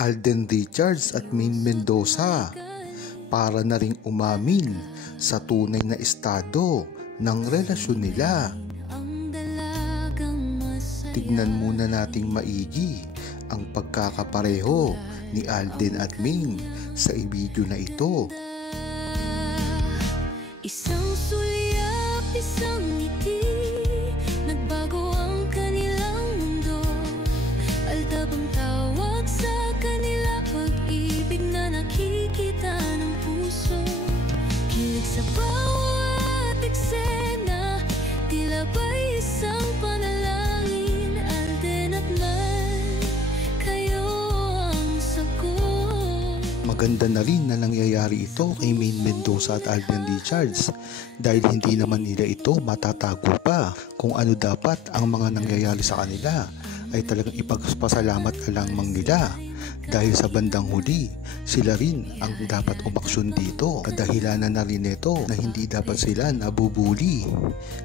Alden Richards at Maine Mendoza para na ring umamin sa tunay na estado ng relasyon nila. Tignan muna nating maigi ang pagkakapareho ni Alden at Maine sa video na ito. Isang sulyap, isang ngiti, nagbago ang kanilang mundo. Aldab ang tawag sa kanila, pag-ibig na nakikita ng puso. Kilig sa bawat eksena, tila ba'y isang panalangin. Alden at Maine, kayo ang sagot. Maganda na rin na nangyayari ito kay Maine Mendoza at Alden Richards dahil hindi naman nila ito matatago pa. Kung ano dapat ang mga nangyayari sa kanila ay talagang ipagpasalamat ka lamang nila dahil sa bandang huli sila rin ang dapat umaksyon dito. Kadahilanan na rin ito na hindi dapat sila nabubuli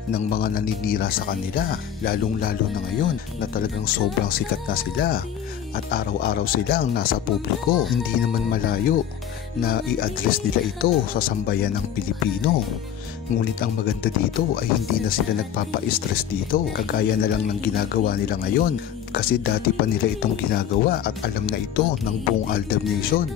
ng mga naninira sa kanila, lalong lalo na ngayon na talagang sobrang sikat na sila at araw-araw sila ang nasa publiko. Hindi naman malayo na i-address nila ito sa sambayan ng Pilipino. Ngunit ang maganda dito ay hindi na sila nagpapa-stress dito, kagaya na lang ng ginagawa nila ngayon. Kasi dati pa nila itong ginagawa at alam na ito ng buong Aldab Nation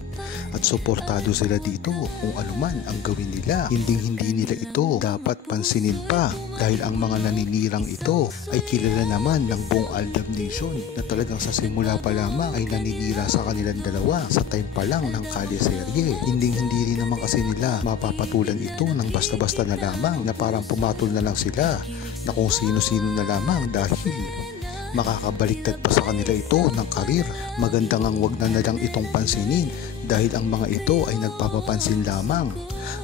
at suportado sila dito kung ano man ang gawin nila. Hindi nila ito dapat pansinin pa dahil ang mga naninirang ito ay kilala naman ng buong Aldab Nation na talagang sa simula pa lamang ay naninira sa kanilang dalawa sa time pa lang ng kalye-serye. Hindi rin naman kasi nila mapapatulan ito ng basta-basta na lamang na parang pumatol na lang sila na kung sino-sino na lamang dahil makakabaliktad pa sa kanila ito ng karir. Maganda ngang wag na lang itong pansinin dahil ang mga ito ay nagpapapansin lamang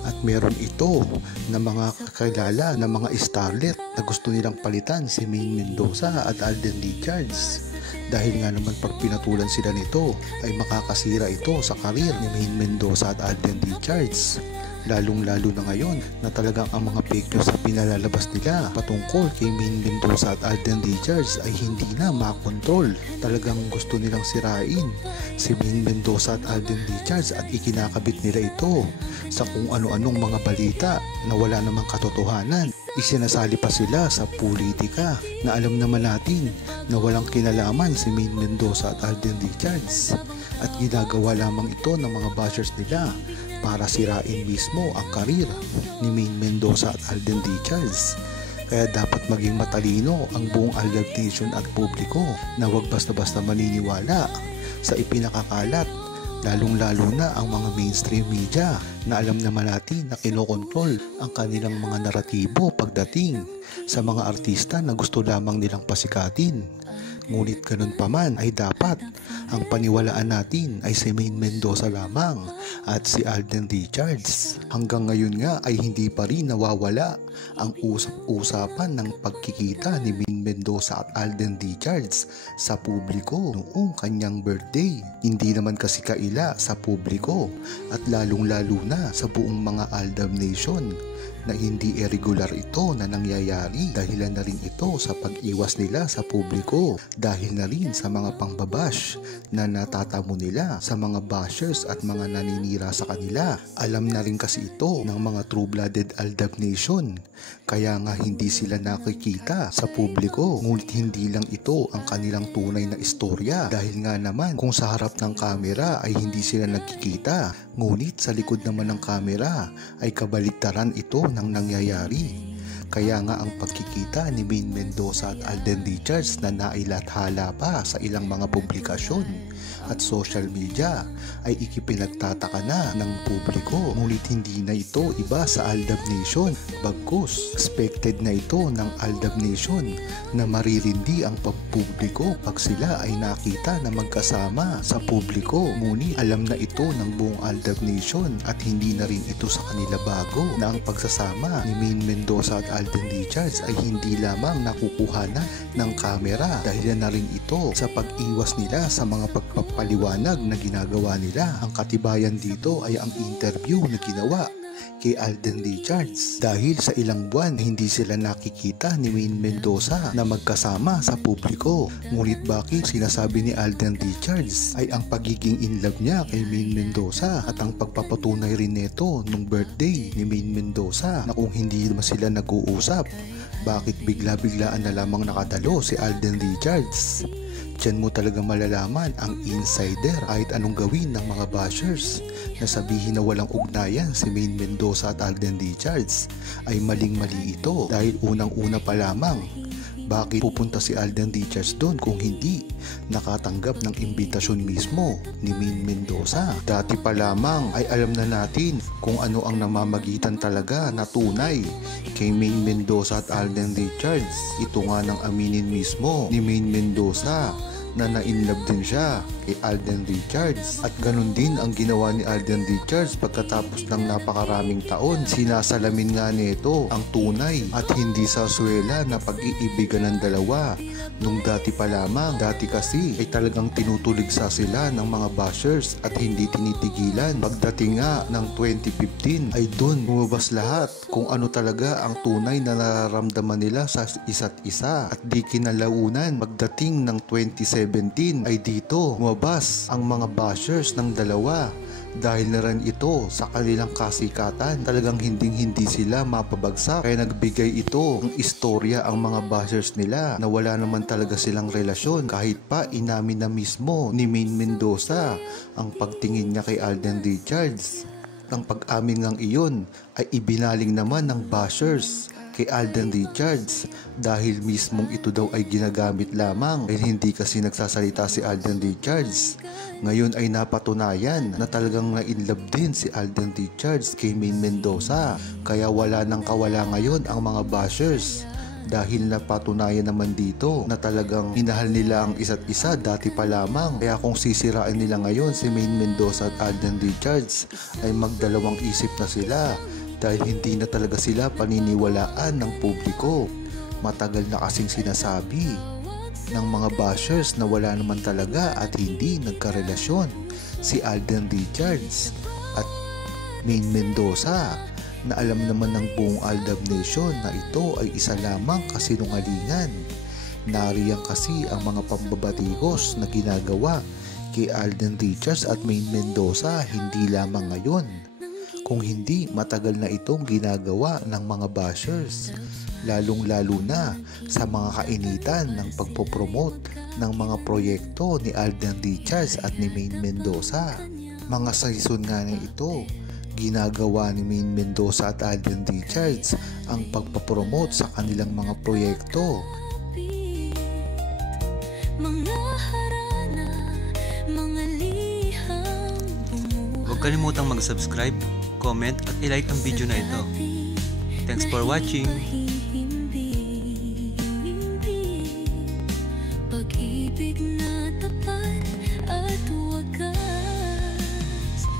at meron ito na mga kakilala na mga starlet na gusto nilang palitan si Maine Mendoza at Alden Richards dahil nga naman pag pinatulan sila nito ay makakasira ito sa karir ni Maine Mendoza at Alden Richards, lalong-lalo na ngayon na talagang ang mga fake news na pinalalabas nila patungkol kay Maine Mendoza at Alden Richards ay hindi na makontrol. Talagang gusto nilang sirain si Maine Mendoza at Alden Richards at ikinakabit nila ito sa kung ano-anong mga balita na wala namang katotohanan. Isinasali pa sila sa politika na alam naman natin na walang kinalaman si Maine Mendoza at Alden Richards at ginagawa lamang ito ng mga bashers nila para sirain mismo ang karir ni Maine Mendoza at Alden Richards. Kaya dapat maging matalino ang buong Aldab Nation at publiko na wag basta-basta maniniwala sa ipinakakalat, lalong-lalo na ang mga mainstream media na alam naman natin na kinokontrol ang kanilang mga naratibo pagdating sa mga artista na gusto lamang nilang pasikatin. Ngunit ganun pa man ay dapat ang paniwalaan natin ay si Maine Mendoza lamang at si Alden Richards. Hanggang ngayon nga ay hindi pa rin nawawala ang usap-usapan ng pagkikita ni Maine Mendoza at Alden Richards sa publiko noong kanyang birthday. Hindi naman kasi kaila sa publiko at lalong-lalo na sa buong mga Aldab Nation na hindi irregular ito na nangyayari. Dahilan na rin ito sa pag-iwas nila sa publiko, dahil na rin sa mga pangbabash na natatamo nila sa mga bashers at mga naninira sa kanila. Alam na rin kasi ito ng mga true-blooded Aldab Nation, kaya nga hindi sila nakikita sa publiko. Ngunit hindi lang ito ang kanilang tunay na istorya, dahil nga naman kung sa harap ng kamera ay hindi sila nagkikita, ngunit sa likod naman ng kamera ay kabaligtaran ito ng nangyayari. Kaya nga ang pagkikita ni Maine Mendoza at Alden Richards na nailathala pa sa ilang mga publikasyon at social media ay ikipinagtataka na ng publiko. Ngunit hindi na ito iba sa Aldab Nation. Bagkus, expected na ito ng Aldab Nation na maririndi ang pagpubliko pag sila ay nakita na magkasama sa publiko. Ngunit alam na ito ng buong Aldab Nation at hindi na rin ito sa kanila bago na ang pagsasama ni Maine Mendoza at Alden Richards ay hindi lamang nakukuhanan ng kamera, dahil na rin ito sa pag-iwas nila sa mga pagpapaliwanag na ginagawa nila. Ang katibayan dito ay ang interview na ginawa kay Alden Richards dahil sa ilang buwan hindi sila nakikita ni Maine Mendoza na magkasama sa publiko. Ngunit bakit sinasabi ni Alden Richards ay ang pagiging in love niya kay Maine Mendoza at ang pagpapatunay rin nito nung birthday ni Maine Mendoza na kung hindi naman sila nag-uusap, bakit bigla-biglaan na lamang nakadalo si Alden Richards? Diyan mo talaga malalaman ang insider kahit anong gawin ng mga bashers na sabihin na walang ugnayan si Maine Mendoza at Alden Richards ay maling-mali ito dahil unang-una pa lamang. Bakit pupunta si Alden Richards doon kung hindi nakatanggap ng imbitasyon mismo ni Maine Mendoza? Dati pa lamang ay alam na natin kung ano ang namamagitan talaga na tunay kay Maine Mendoza at Alden Richards. Ito nga nang aminin mismo ni Maine Mendoza na na-inlove din siya kay Alden Richards. At ganun din ang ginawa ni Alden Richards pagkatapos ng napakaraming taon. Sinasalamin nga nito ang tunay at hindi sarsuela na pag-iibigan ng dalawa. Nung dati pa lamang, dati kasi ay talagang tinutuligsa sila ng mga bashers at hindi tinitigilan. Pagdating nga ng 2015 ay dun lumabas lahat kung ano talaga ang tunay na nararamdaman nila sa isa't isa. At di kinalaunan, pagdating ng 2017 ay dito lumabas ang mga bashers ng dalawa. Dahil na rin ito sa kanilang kasikatan, talagang hindi sila mapabagsak. Kaya nagbigay ito ng istorya ang mga bashers nila na wala naman talaga silang relasyon. Kahit pa inamin na mismo ni Maine Mendoza ang pagtingin niya kay Alden Richards. Ang pag-amin ngang iyon ay ibinaling naman ng bashers kay Alden Richards dahil mismong ito daw ay ginagamit lamang dahil hindi kasi nagsasalita si Alden Richards. Ngayon ay napatunayan na talagang na-inlove din si Alden Richards kay Maine Mendoza, kaya wala nang kawala ngayon ang mga bashers dahil napatunayan naman dito na talagang minahal nila ang isa't isa dati pa lamang. Kaya kung sisirain nila ngayon si Maine Mendoza at Alden Richards ay magdalawang isip na sila dahil hindi na talaga sila paniniwalaan ng publiko. Matagal na kasing sinasabi ng mga bashers na wala naman talaga at hindi nagkarelasyon si Alden Richards at Maine Mendoza, na alam naman ng buong Aldab Nation na ito ay isa lamang kasinungalingan. Nariyan kasi ang mga pambabatikos na ginagawa kay Alden Richards at Maine Mendoza hindi lamang ngayon, kung hindi matagal na itong ginagawa ng mga bashers, lalong-lalo na sa mga kainitan ng pagpopromote ng mga proyekto ni Alden Richards at ni Maine Mendoza. Mga season nga na ito, ginagawa ni Maine Mendoza at Alden Richards ang pagpapromote sa kanilang mga proyekto. Mga harana, mga liham, Huwag kalimutang mag-subscribe, comment at i-like ang video na ito. Thanks for watching! Pag-ibig na tapat at wagas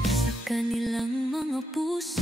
sa kanilang mga puso.